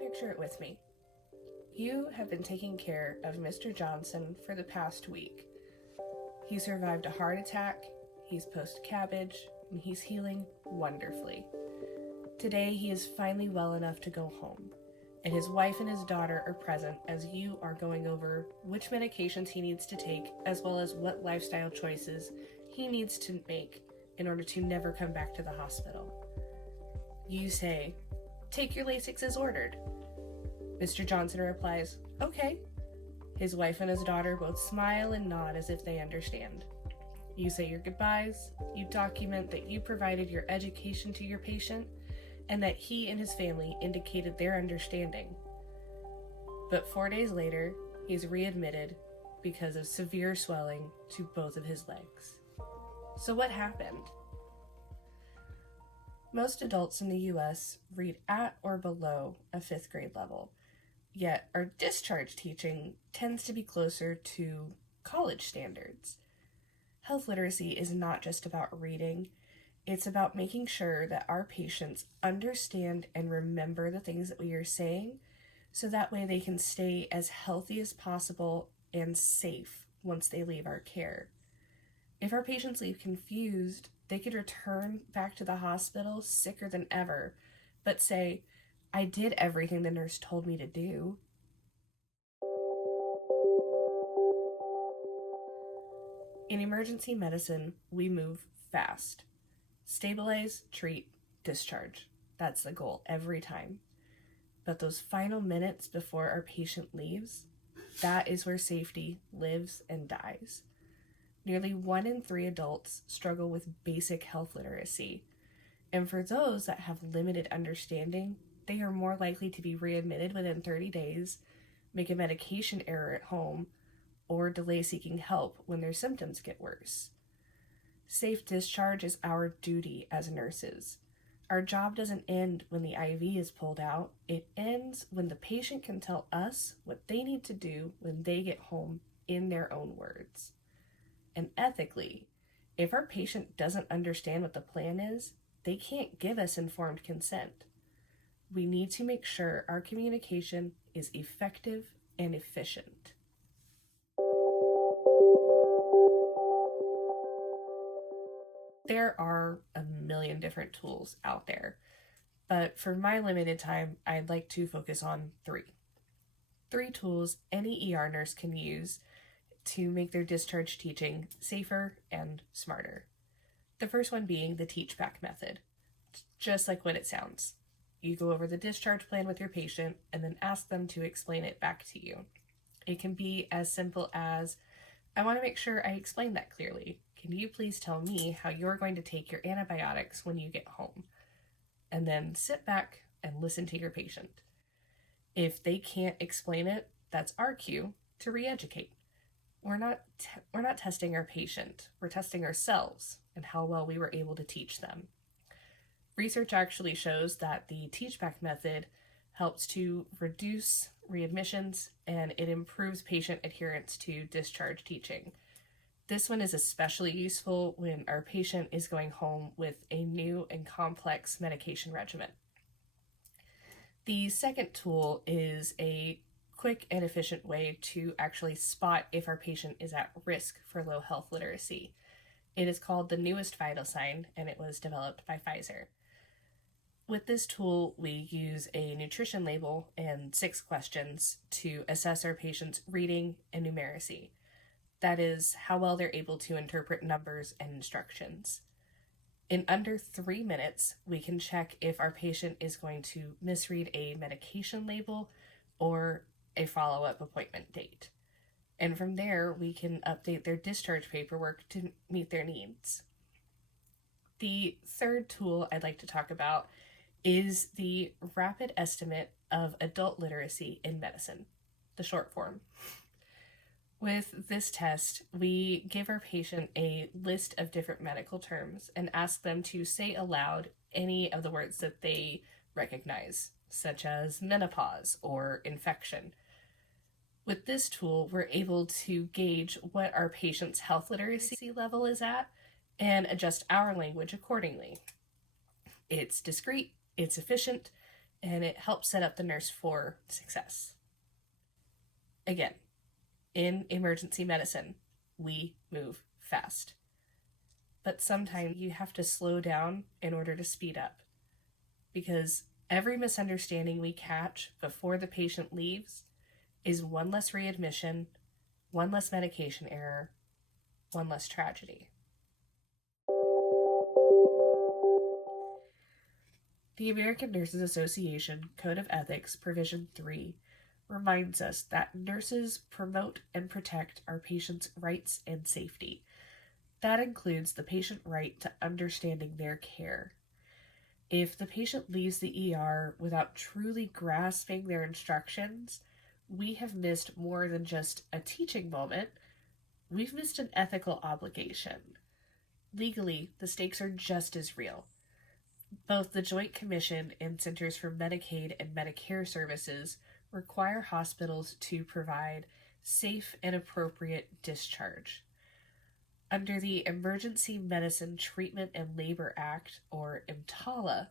Picture it with me. You have been taking care of Mr. Johnson for the past week. He survived a heart attack, he's post-cabbage, and he's healing wonderfully. Today, he is finally well enough to go home, and his wife and his daughter are present as you are going over which medications he needs to take, as well as what lifestyle choices he needs to make in order to never come back to the hospital. You say, "Take your Lasix as ordered." Mr. Johnson replies, "Okay." His wife and his daughter both smile and nod as if they understand. You say your goodbyes, you document that you provided your education to your patient, and that he and his family indicated their understanding. But 4 days later, he's readmitted because of severe swelling to both of his legs. So what happened? Most adults in the US read at or below a 5th grade level, yet our discharge teaching tends to be closer to college standards. Health literacy is not just about reading, it's about making sure that our patients understand and remember the things that we are saying, so that way they can stay as healthy as possible and safe once they leave our care. If our patients leave confused, they could return back to the hospital sicker than ever, but say, "I did everything the nurse told me to do." In emergency medicine, we move fast. Stabilize, treat, discharge. That's the goal every time. But those final minutes before our patient leaves, that is where safety lives and dies. Nearly 1 in 3 adults struggle with basic health literacy, and for those that have limited understanding, they are more likely to be readmitted within 30 days, make a medication error at home, or delay seeking help when their symptoms get worse. Safe discharge is our duty as nurses. Our job doesn't end when the IV is pulled out. It ends when the patient can tell us what they need to do when they get home in their own words. And ethically, if our patient doesn't understand what the plan is, they can't give us informed consent. We need to make sure our communication is effective and efficient. There are a million different tools out there, but for my limited time, I'd like to focus on 3. 3 tools any ER nurse can use to make their discharge teaching safer and smarter. The first one being the teach back method. Just like what it sounds. You go over the discharge plan with your patient and then ask them to explain it back to you. It can be as simple as, "I want to make sure I explain that clearly. Can you please tell me how you're going to take your antibiotics when you get home?" And then sit back and listen to your patient. If they can't explain it, that's our cue to re-educate. We're not testing our patient, we're testing ourselves and how well we were able to teach them. Research actually shows that the teach back method helps to reduce readmissions and it improves patient adherence to discharge teaching. This one is especially useful when our patient is going home with a new and complex medication regimen. The second tool is a quick and efficient way to actually spot if our patient is at risk for low health literacy. It is called the newest vital sign, and it was developed by Pfizer. With this tool, we use a nutrition label and 6 questions to assess our patient's reading and numeracy. That is, how well they're able to interpret numbers and instructions. In under 3 minutes, we can check if our patient is going to misread a medication label or a follow-up appointment date. And from there, we can update their discharge paperwork to meet their needs. The third tool I'd like to talk about is the rapid estimate of adult literacy in medicine, the short form. With this test, we give our patient a list of different medical terms and ask them to say aloud any of the words that they recognize, such as menopause or infection. With this tool, we're able to gauge what our patient's health literacy level is at and adjust our language accordingly. It's discreet, it's efficient, and it helps set up the nurse for success. Again, in emergency medicine, we move fast. But sometimes you have to slow down in order to speed up, because every misunderstanding we catch before the patient leaves is one less readmission, one less medication error, one less tragedy. The American Nurses Association Code of Ethics, Provision 3, reminds us that nurses promote and protect our patients' rights and safety. That includes the patient right to understanding their care. If the patient leaves the ER without truly grasping their instructions, we have missed more than just a teaching moment. We've missed an ethical obligation. Legally, the stakes are just as real. Both the Joint Commission and Centers for Medicaid and Medicare Services require hospitals to provide safe and appropriate discharge. Under the Emergency Medicine Treatment and Labor Act, or EMTALA,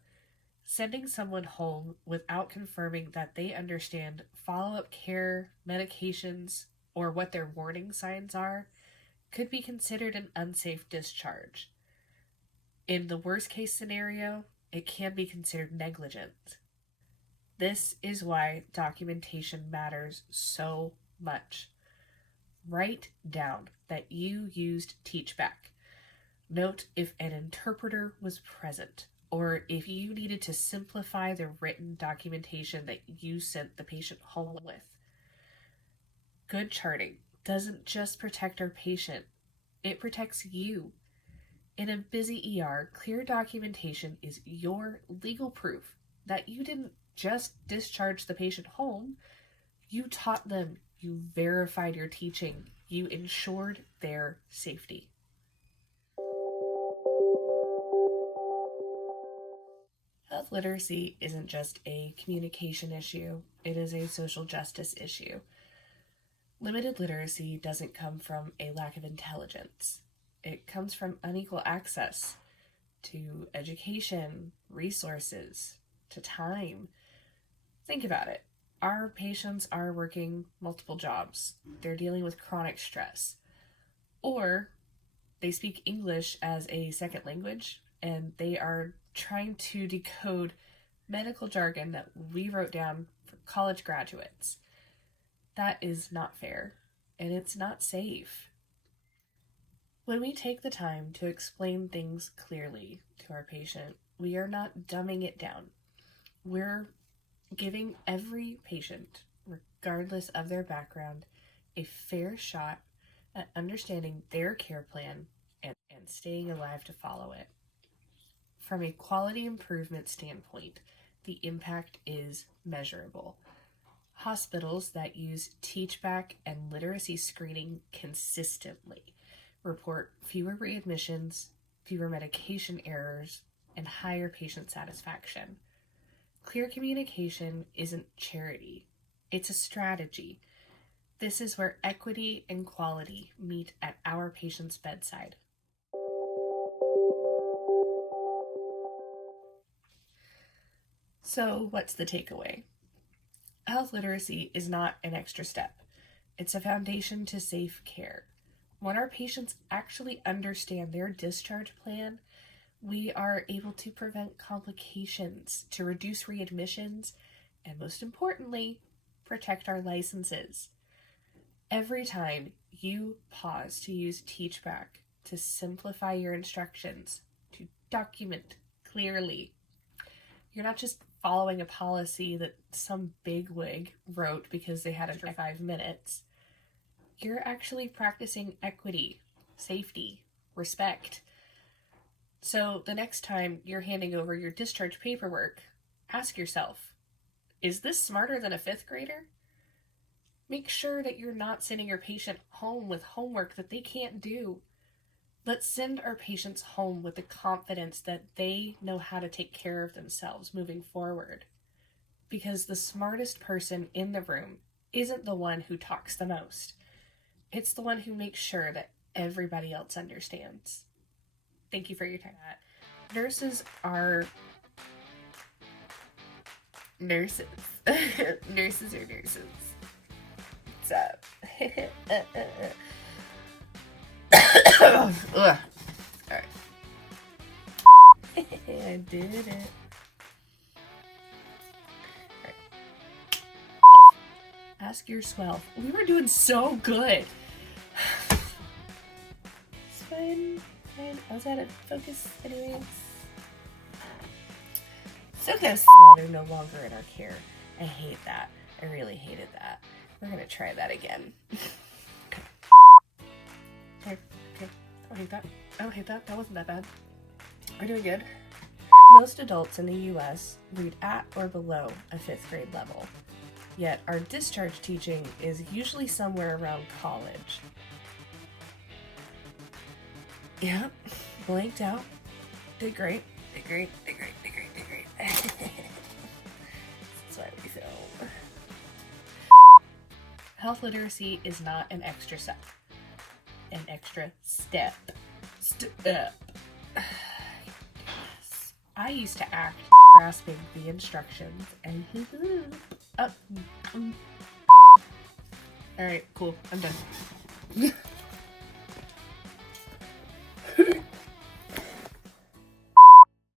sending someone home without confirming that they understand follow-up care, medications, or what their warning signs are could be considered an unsafe discharge. In the worst-case scenario, it can be considered negligent. This is why documentation matters so much. Write down that you used teachback. Note if an interpreter was present, or if you needed to simplify the written documentation that you sent the patient home with. Good charting doesn't just protect our patient, it protects you. In a busy ER, clear documentation is your legal proof that you didn't just discharge the patient home, you taught them, you verified your teaching, you ensured their safety. Health literacy isn't just a communication issue, it is a social justice issue. Limited literacy doesn't come from a lack of intelligence. It comes from unequal access to education, resources, to time. Think about it. Our patients are working multiple jobs. They're dealing with chronic stress. Or they speak English as a second language, and they are trying to decode medical jargon that we wrote down for college graduates. That is not fair, and it's not safe. When we take the time to explain things clearly to our patient, we are not dumbing it down. We're giving every patient, regardless of their background, a fair shot at understanding their care plan and staying alive to follow it. From a quality improvement standpoint, the impact is measurable. Hospitals that use teachback and literacy screening consistently report fewer readmissions, fewer medication errors, and higher patient satisfaction. Clear communication isn't charity, it's a strategy. This is where equity and quality meet at our patient's bedside. So, what's the takeaway? Health literacy is not an extra step. It's a foundation to safe care. When our patients actually understand their discharge plan, we are able to prevent complications, to reduce readmissions, and most importantly, protect our licenses. Every time you pause to use teachback, to simplify your instructions, to document clearly, you're not just following a policy that some bigwig wrote because they had it for 5 minutes. You're actually practicing equity, safety, respect. So the next time you're handing over your discharge paperwork, ask yourself, is this smarter than a 5th grader? Make sure that you're not sending your patient home with homework that they can't do. Let's send our patients home with the confidence that they know how to take care of themselves moving forward. Because the smartest person in the room isn't the one who talks the most. It's the one who makes sure that everybody else understands. Thank you for your time. Nurses are nurses. Nurses are nurses. What's up? Ugh. Alright. I did it. Right. Ask your swell. We were doing so good. It's fine. Fine. I was out of focus anyways. So close. Well, they're no longer in our care. I hate that. I really hated that. We're gonna try that again. Okay. Okay. I don't hate that. I don't hate that. That wasn't that bad. We're doing good. Most adults in the U.S. read at or below a 5th grade level. Yet our discharge teaching is usually somewhere around college. Yep. Blanked out. Did great. Did great. Did great. Did great. Did great. That's why we film. Health literacy is not an extra step. An extra step. Step. I used to act grasping the instructions and up. Alright, cool. I'm done.